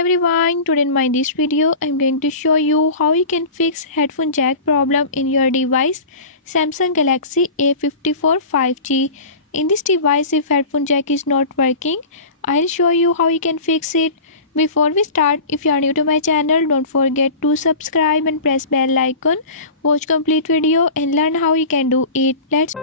everyone, today in my this video I'm going to show you how you can fix headphone jack problem in your device Samsung Galaxy A54 5G. In this device, if headphone jack is not working, I'll show you how you can fix it. Before we start, if you are new to my channel, don't forget to subscribe and press bell icon. Watch complete video and learn how you can do it. Let's